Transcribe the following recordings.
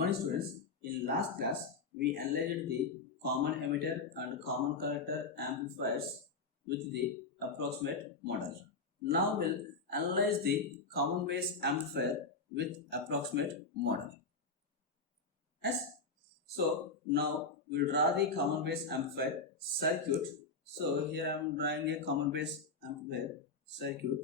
morning students, in last class we analyzed the common emitter and common collector amplifiers with the approximate model. Now we'll analyze the common base amplifier with approximate model. Yes. So now we'll draw the common base amplifier circuit. So here I am drawing a common base amplifier circuit.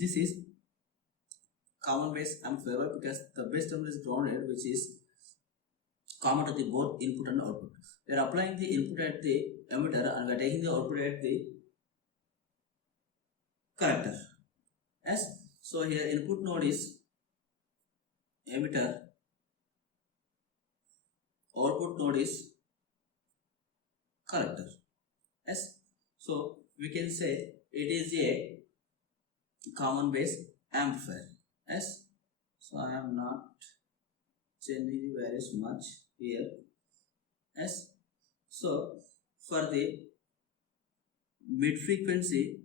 This is common base amplifier because the base terminal is grounded, which is common to the both input and output. We are applying the input at the emitter and we are taking the output at the collector. Yes. So here input node is emitter, output node is collector. Yes. So we can say it is a common base amplifier. Yes. So I am not changing the values much here. Yes. So for the mid frequency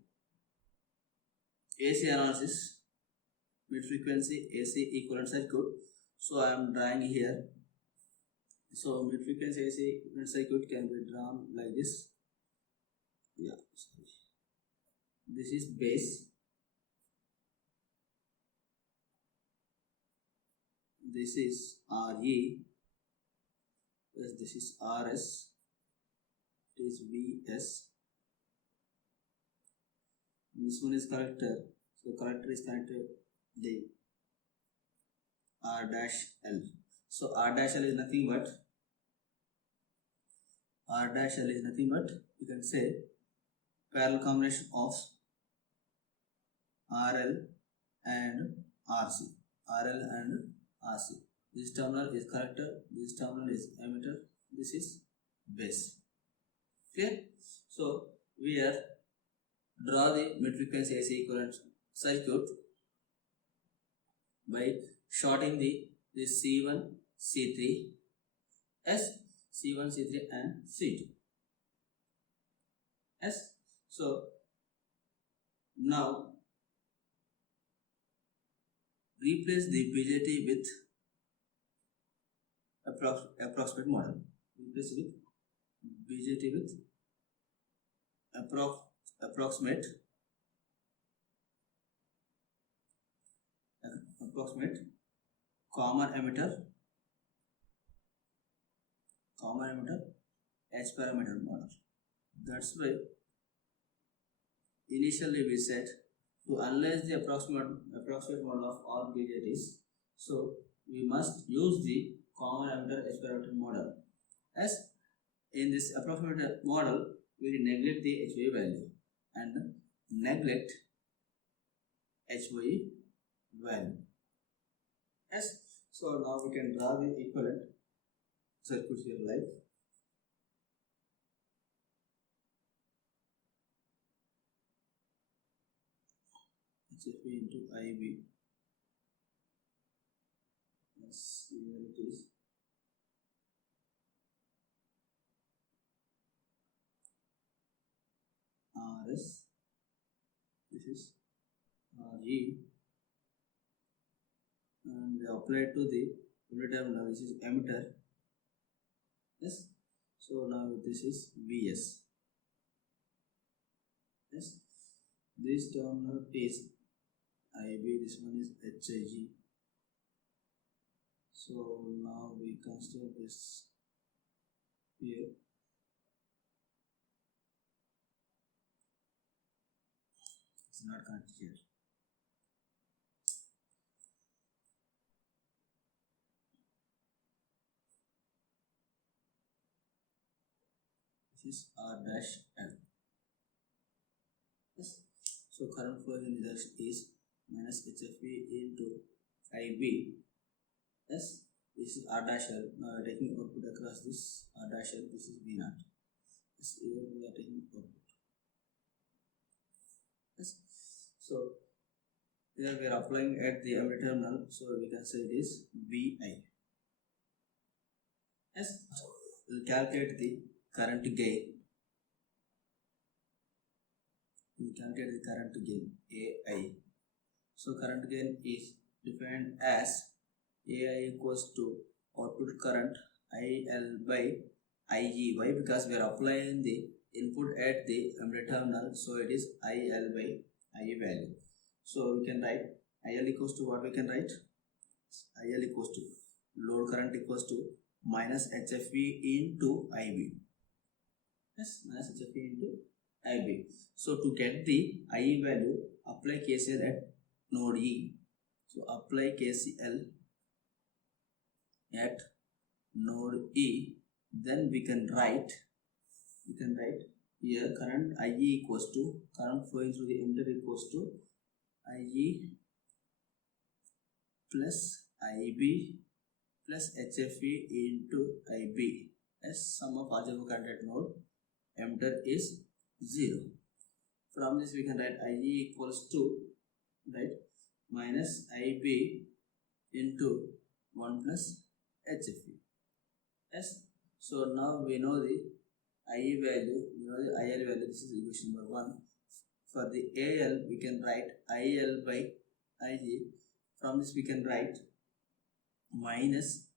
AC analysis, mid frequency AC equivalent circuit, so I am drawing here. So mid frequency AC equivalent circuit can be drawn like this. Yeah, sorry. This is base, this is RE, yes, this is RS, it is VS, this one is collector, so collector is connected the R dash L. So R dash L is nothing but you can say parallel combination of RL and RC. RL and RC. This terminal is collector, this terminal is emitter, this is base. Clear? So we are draw the mid frequency AC equivalent circuit by shorting the C1, C3, S, C1, C3 and C2. S. So now replace the BJT with approximate model. Replace with BJT with approximate common emitter H parameter model. That's why initially we said to analyze the approximate model of all BJTs, so we must use the common emitter H parameter model. As in this approximate model, we neglect the HY value and neglect HY value. Yes. So now we can draw the equivalent circuit here like HFE into IB. Yes, here it is. RS, this is RE, and we apply to the unit terminal, this is emitter. Yes. So now this is VS. Yes. This terminal is IB, this one is HIG. So now we consider this here. It's not connected here. This is R dash L. Yes. So current flow in the is minus HFV into IB. Yes. This is R dash L. Now we are taking output across this R dash L. This is V naught. Yes. Here we are taking output. Yes. So here we are applying at the every terminal. So we can say it is VI. Yes. We'll calculate the current gain. We calculate the current gain AI. So current gain is defined as AI equals to output current IL by IE. Why? Because we are applying the input at the embedded terminal, so it is IL by IE value. So we can write IL equals to what we can write? IL equals to load current equals to minus HFV into IB. Yes, minus HFV into IB. So to get the IE value, apply KCL at node E. So apply KCL at node E. Then we can write here current IE equals to current flowing through the emitter equals to IE plus IB plus HFV into IB as sum of algebraic current at node emitter is 0. From this we can write IE equals to minus IB into 1 plus HFV. Yes. So now we know the IE value, we know the IL value. This is equation number 1. For the AL we can write IL by IG. From this we can write minus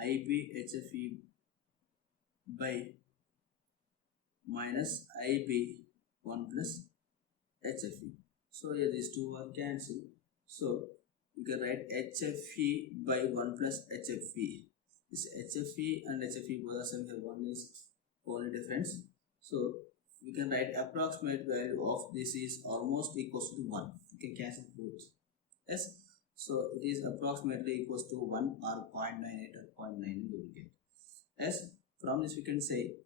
IB HFE by minus IB 1 plus HFE. So here these two are cancelled. So you can write HFE by 1 plus HFE. This HFE and HFE both are same here. One is only difference. So we can write approximate value of this is almost equals to 1. You can cancel both. Yes. So it is approximately equals to 1 or 0.98 or 0.9 you will get. Yes. From this we can say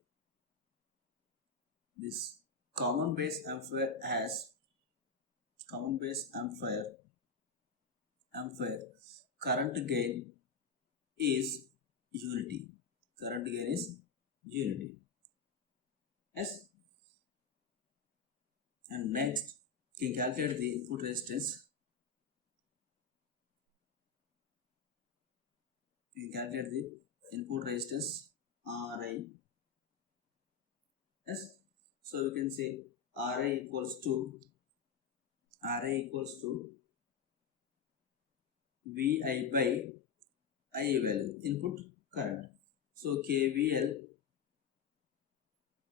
this common base amplifier has current gain is unity. Current gain is unity. Yes. And next you can calculate the input resistance. You can calculate the input resistance Ri. Yes. So we can say Ri equals to Vi by IE value, input current. So KVL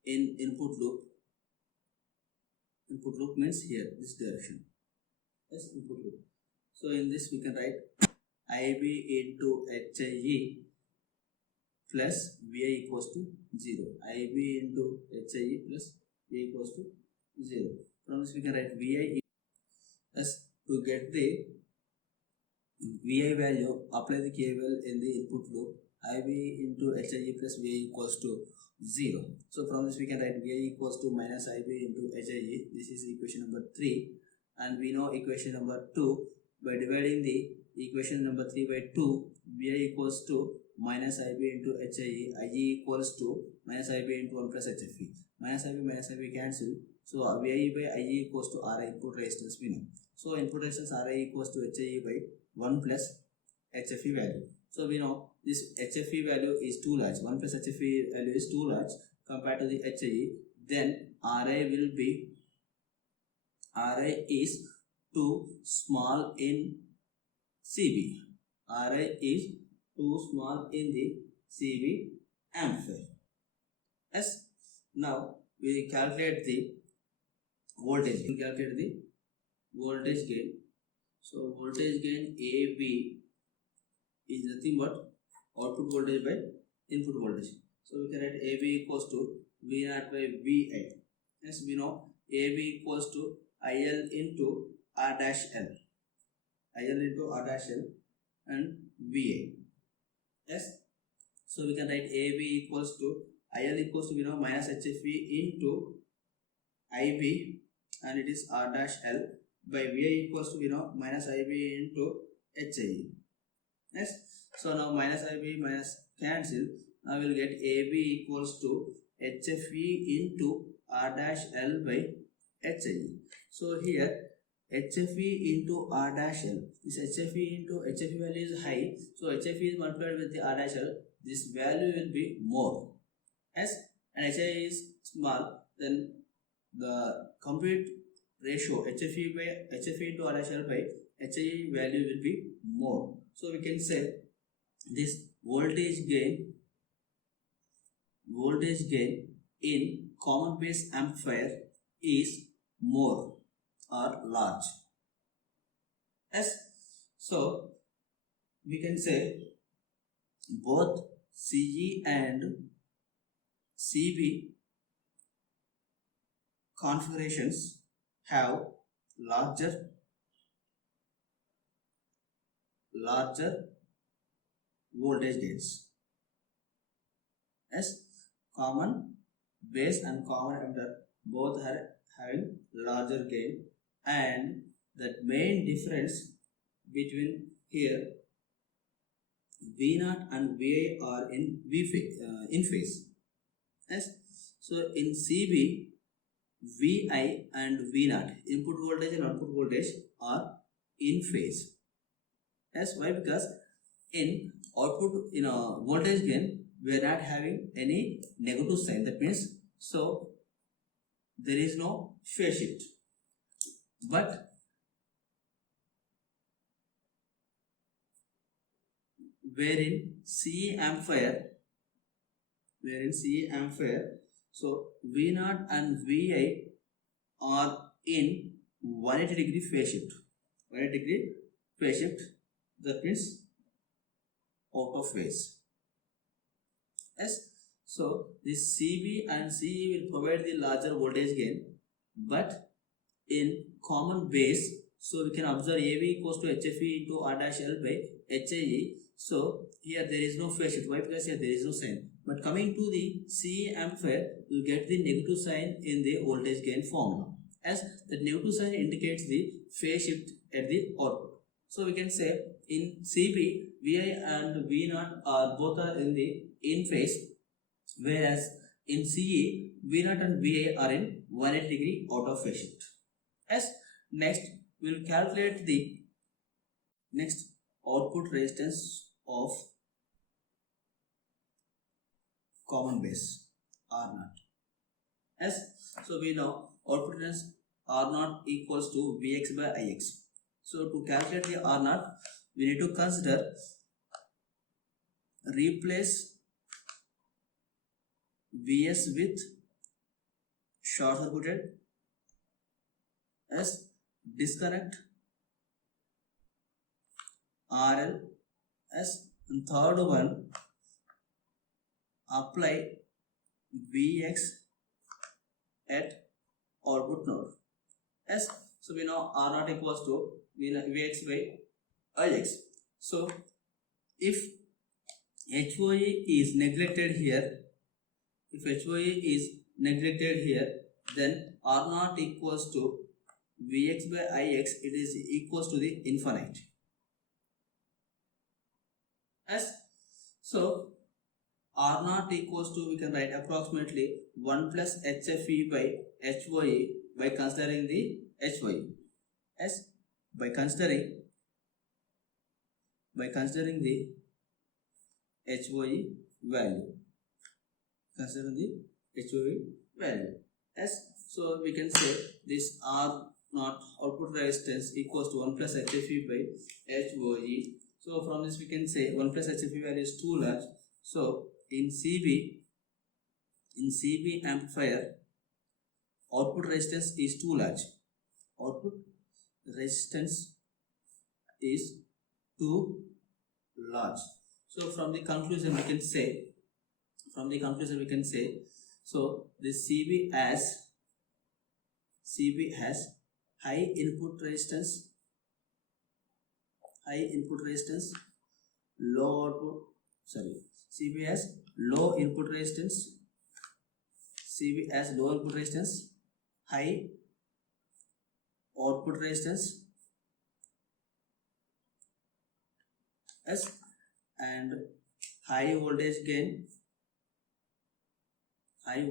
in input loop means here this direction. Yes, input loop. So in this we can write IB into HIE plus VI equals to 0. IB into HIE plus VI equals to 0. From this we can write VI as to get the VI value, apply the KVL in the input loop. IB into HIE plus VI equals to 0. So from this we can write VI equals to minus IB into HIE. This is equation number 3. And we know equation number 2. By dividing the equation number 3 by 2, VI equals to minus IB into HIE. IE equals to minus IB into 1 plus HFE. Minus IB cancel. So VI by IE equals to Ri, input resistance we know. So input resistance Ri equals to HIE by 1 plus HFE value. So we know this HFE value is too large. 1 plus HFE value is too large compared to the HIE. Then Ri is too small in CV. Ri is too small in the CV amplifier. Yes. Now we calculate the voltage. We calculate the voltage gain. So voltage gain AB is nothing but output voltage by input voltage. So we can write AB equals to V naught by VI. Yes, we know AB equals to IL into R dash L. IL into R dash L and VA. Yes. So we can write AB equals to IL equals to minus HFE into IB, and it is R dash L by VI equals to minus IB into HIE. Yes. So now minus IB minus cancel. Now we will get AB equals to HFE into R dash L by HIE. So here HFE into R dash L. This HFE into HFE value is high. So HFE is multiplied with the R dash L. This value will be more. Yes. And HIE is small. Then the complete ratio HFE into R dash L by HIE value will be more. So we can say this voltage gain in common base amplifier is more or large. Yes. So we can say both CE and CB configurations have larger voltage gains. Yes, common base and common emitter both are having larger gain, and the main difference between here V0 and VI are in phase. Yes, so in CB VI and V0 input voltage and output voltage are in phase. Yes, why? Because in output voltage gain we are not having any negative sign. That means so there is no phase shift. But wherein CE amplifier, so V0 and VI are in 180 degree phase shift. 180 degree phase shift. That means out of phase. Yes. So this CB and CE will provide the larger voltage gain, but in common base, so we can observe AB equals to HFE into R dash L by HIE. So here there is no phase shift. Why? Because here there is no sign. But coming to the CE amplifier, you get the negative sign in the voltage gain formula, as the negative sign indicates the phase shift at the output. So we can say in CB, VI and V0 are both are in phase, whereas in CE, V0 and VI are in 180 degree out of phase shift. As next, we will calculate the next output resistance of common base R0. As so we know output resistance R0 equals to Vx by Ix. So to calculate the R0, we need to consider replace Vs with short circuited, as disconnect RL, as and third one apply Vx at output node. As so we know R0 equals to Vx by Ix. So if HOE is neglected here, then R0 equals to Vx by Ix, it is equals to the infinite. As so R0 equals to, we can write approximately 1 plus HFE by HOE by considering the HOE. As by considering the HOE value. As so we can say this R0 output resistance equals to 1 plus HFE by HOE. So from this we can say 1 plus HFE value is too large. So in CB amplifier, output resistance is too large. Output resistance is too large. So from the conclusion we can say, so this CB has high input resistance, low output. CB has low input resistance, CV as low input resistance, high output resistance S, and high voltage gain and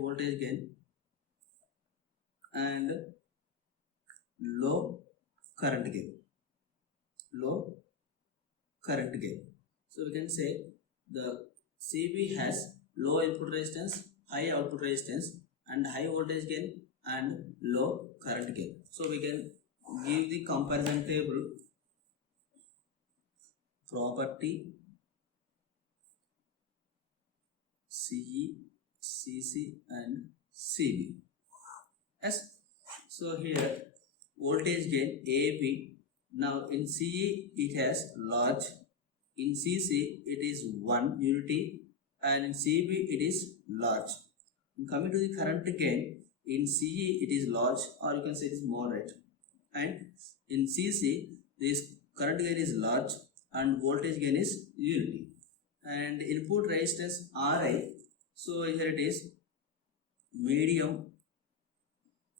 low current gain. So we can say the CV has low input resistance, high output resistance, and high voltage gain and low current gain. So we can give the comparison table: property, CE, CC, and CV. Yes. So here voltage gain AB. Now in CE it has large, in CC it is 1 unity, and in CB it is large. And coming to the current gain, in CE it is large, or you can say it is moderate, and in CC this current gain is large and voltage gain is unity. And input resistance RI, so here it is medium.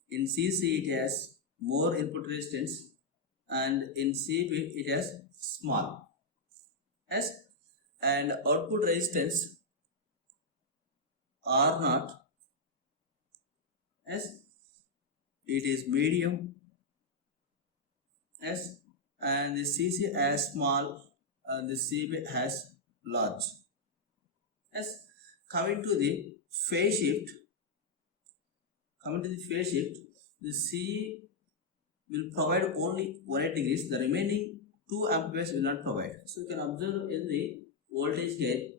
In CC it has more input resistance, and in CB it has small. Yes. And output resistance R0, yes, it is medium. Yes. And the CC has small and the CB has large. Yes. Coming to the phase shift, the C will provide only 180 degrees, the remaining 2 amperes will not provide. So you can observe in the voltage gain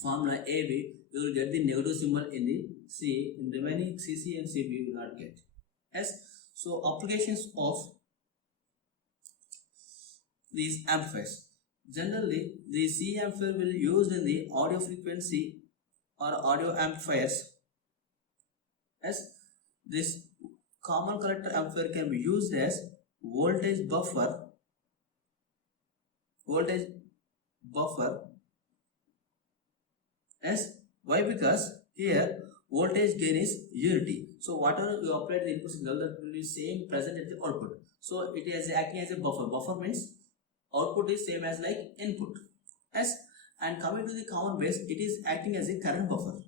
formula AB, you will get the negative symbol in the C, in remaining CC and CB you will not get. Yes. So applications of these amplifiers. Generally, the C amplifier will be used in the audio frequency or audio amplifiers. Yes, this common collector amplifier can be used as voltage buffer. Yes, why? Because here voltage gain is unity. So whatever you apply the input signal, that will be same present at the output. So it is acting as a buffer. Buffer means output is same as like input. Yes, and coming to the common base, it is acting as a current buffer.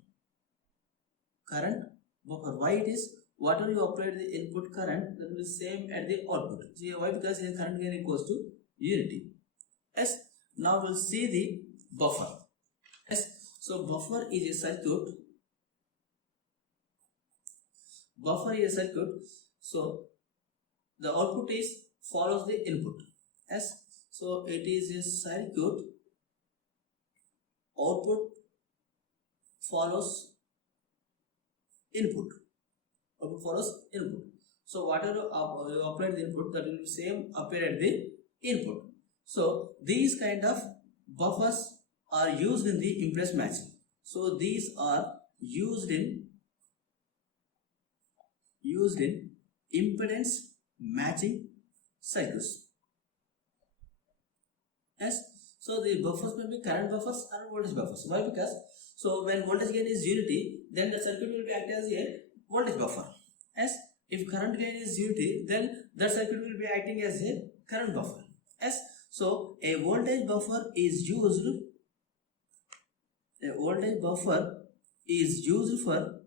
Why it is? Whatever you apply the input current, that will be same at the output. So why? Because the current gain equals to unity. Yes. Now we'll see the buffer. Yes. So buffer is a circuit. So the output is follows the input. Yes. So it is a circuit. Output follows input. So whatever you apply the input, that will be same appear at the input. So these kind of buffers are used in the impedance matching. So these are used in impedance matching circuits. Yes. So the buffers may be current buffers or voltage buffers. Why? Because so when voltage gain is unity, then the circuit will be acting as a voltage buffer. Yes. If current gain is unity, then the circuit will be acting as a current buffer. Yes. So a voltage buffer is used for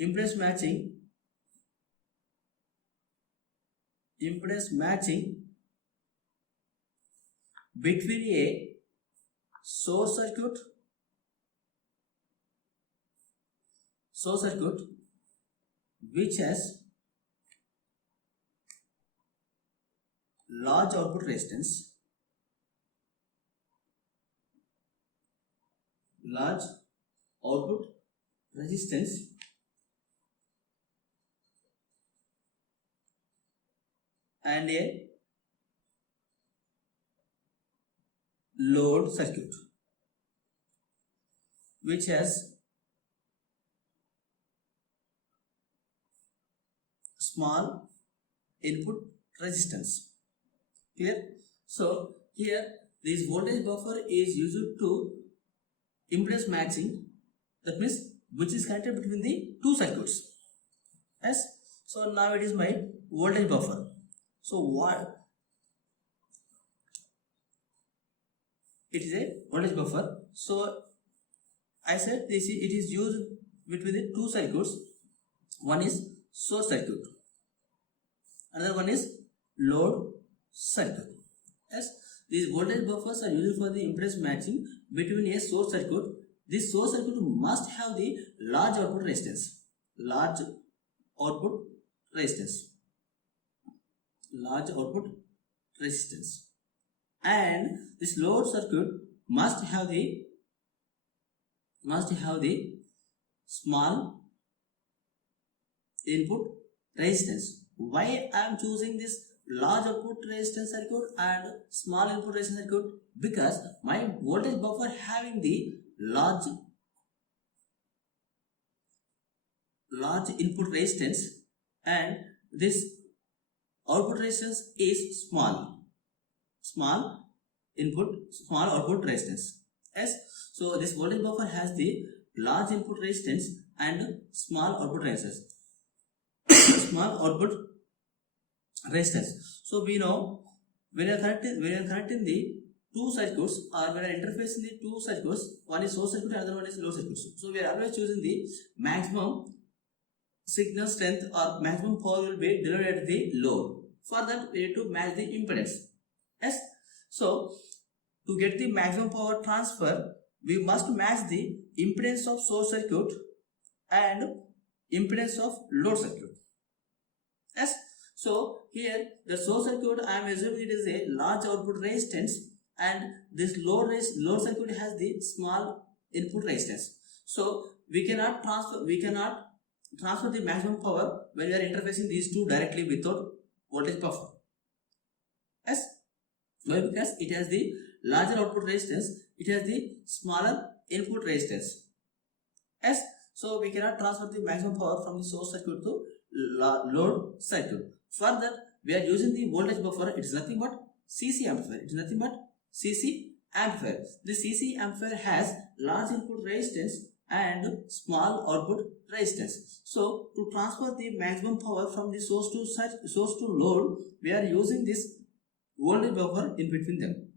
impedance matching between a source circuit which has large output resistance, and a load circuit which has small input resistance. Clear? So here this voltage buffer is used to impedance matching. That means which is connected between the two circuits. Yes. So now it is my voltage buffer. So what it is a voltage buffer. So I said this it is used between the two circuits. One is source circuit, another one is load circuit. Yes, these voltage buffers are used for the impedance matching between a source circuit. This source circuit must have the large output resistance, large output resistance, large output resistance, and this load circuit must have the small input resistance. Why I am choosing this large output resistance circuit and small input resistance circuit? Because my voltage buffer having the large input resistance and this output resistance is small output resistance. Yes, so this voltage buffer has the large input resistance and small output resistance. Small output resistance. So we know when you are connecting the two circuits, or when you are interfacing the two circuits, one is source circuit, another one is load circuit. So we are always choosing the maximum signal strength or maximum power will be delivered at the load. For that we need to match the impedance. Yes. So to get the maximum power transfer, we must match the impedance of source circuit and impedance of load circuit. Yes. So here the source circuit I am assuming it is a large output resistance, and this load circuit has the small input resistance. So we cannot transfer the maximum power when we are interfacing these two directly without voltage buffer. Yes. Why? Because it has the larger output resistance, it has the smaller input resistance. Yes. So we cannot transfer the maximum power from the source circuit to load circuit. For that we are using the voltage buffer. It is nothing but CC amplifier. It is nothing but CC amplifier. The CC amplifier has large input resistance and small output resistance. So to transfer the maximum power from the source to load, we are using this voltage buffer in between them.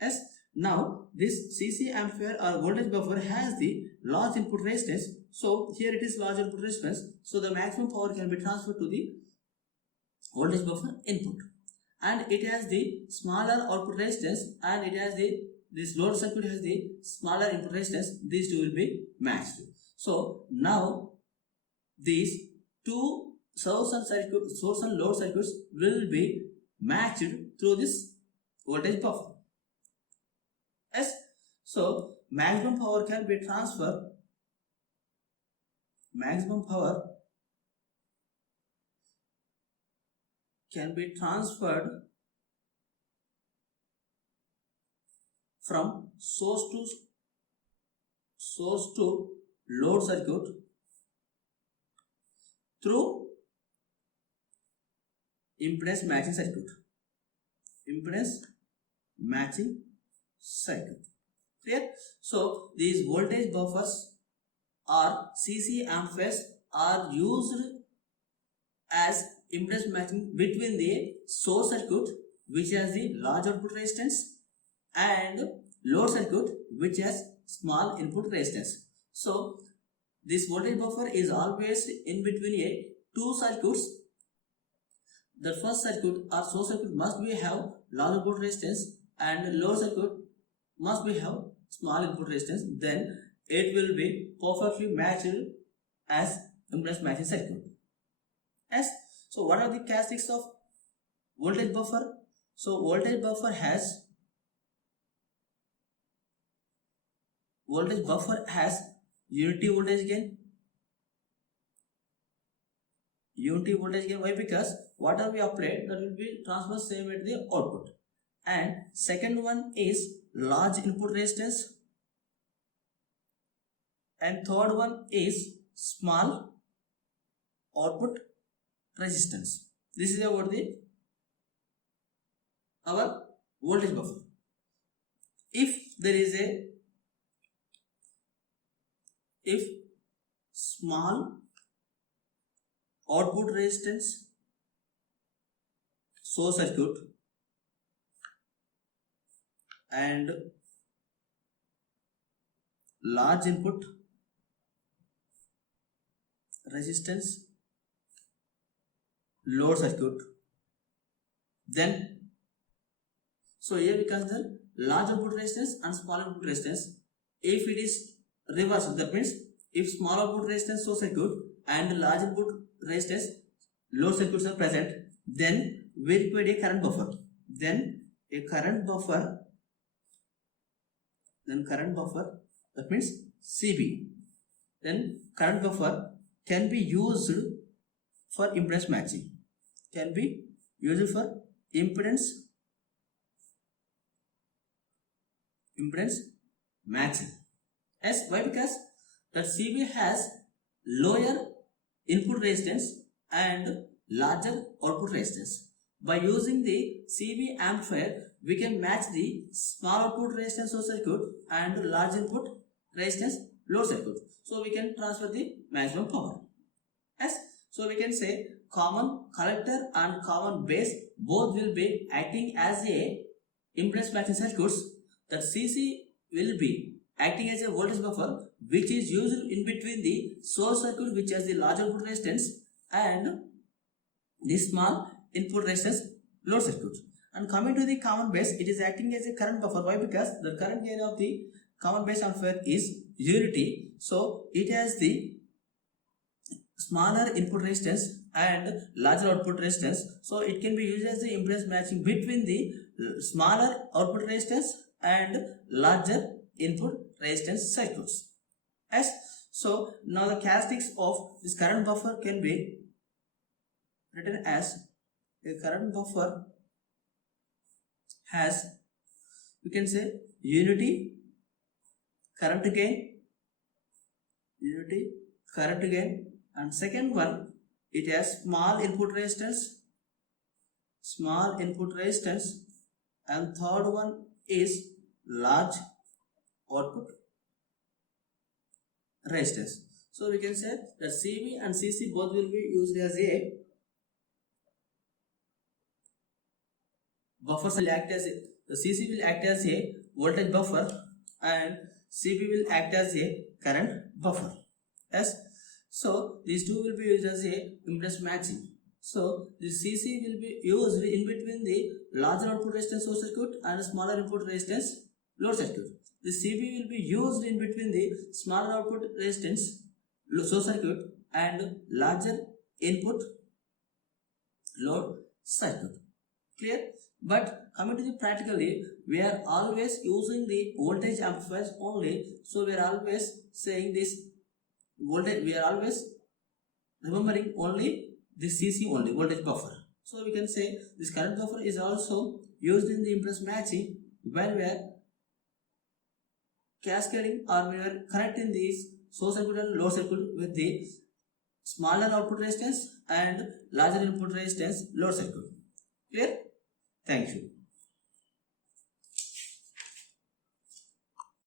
Yes. Now this CC amplifier or voltage buffer has the large input resistance. So here it is large input resistance. So the maximum power can be transferred to the voltage buffer input, and it has the smaller output resistance, and it has this load circuit has the smaller input resistance. These two will be matched. So now these two source and load circuits will be matched through this voltage buffer. Yes. So maximum power can be transferred. Maximum power can be transferred from source to load circuit through impedance matching circuit. Clear? So these voltage buffers or CC amplifiers are used as impedance matching between the source circuit, which has the large output resistance, and load circuit, which has small input resistance. So this voltage buffer is always in between two circuits. The first circuit or source circuit must be have large input resistance, and load circuit must be have small input resistance. Then it will be perfectly matched as impedance matching circuit. Yes. So what are the characteristics of voltage buffer? So voltage buffer has unity voltage gain. Why? Because whatever we apply, that will be transferred same at the output. And second one is large input resistance, and third one is small output resistance. This is about our voltage buffer. If small output resistance source circuit and large input resistance load circuit. Then, so here we consider large input resistance and small input resistance. If it is reversed, that means if small output resistance source circuit and large input resistance load circuits are present, then we require a current buffer. Then a current buffer, that means CB. Then current buffer can be used for impedance matching. Can be used for impedance matching. Yes, why? Because that CB has lower input resistance and larger output resistance. By using the CB amplifier, we can match the small output resistance source circuit and large input resistance load circuit. So we can transfer the maximum power. Yes, so we can say common collector and common base both will be acting as a impedance matching circuits. That CC will be acting as a voltage buffer which is used in between the source circuit which has the large output resistance and the small input resistance load circuit. And coming to the common base, it is acting as a current buffer. Why? Because the current gain of the common base amplifier is unity. So it has the smaller input resistance and larger output resistance. So it can be used as the impedance matching between the smaller output resistance and larger input resistance circuits. Yes. So now the characteristics of this current buffer can be written as a current buffer has, you can say, unity current gain, and second one, it has small input resistance, and third one is large output resistance. So we can say that CB and CC both will be used as a buffers. Will act as the CC will act as a voltage buffer and CB will act as a current buffer. Yes. So these two will be used as a impedance matching. So the CC will be used in between the larger output resistance source circuit and smaller input resistance load circuit. The CB will be used in between the smaller output resistance source circuit and larger input load circuit. Clear? But coming to the practically, we are always using the voltage amplifiers only. So we are always saying this voltage, we are always remembering only the CC only, voltage buffer. So we can say this current buffer is also used in the impedance matching when we are cascading or we are connecting these source circuit and load circuit with the smaller output resistance and larger input resistance load circuit. Clear? Thank you.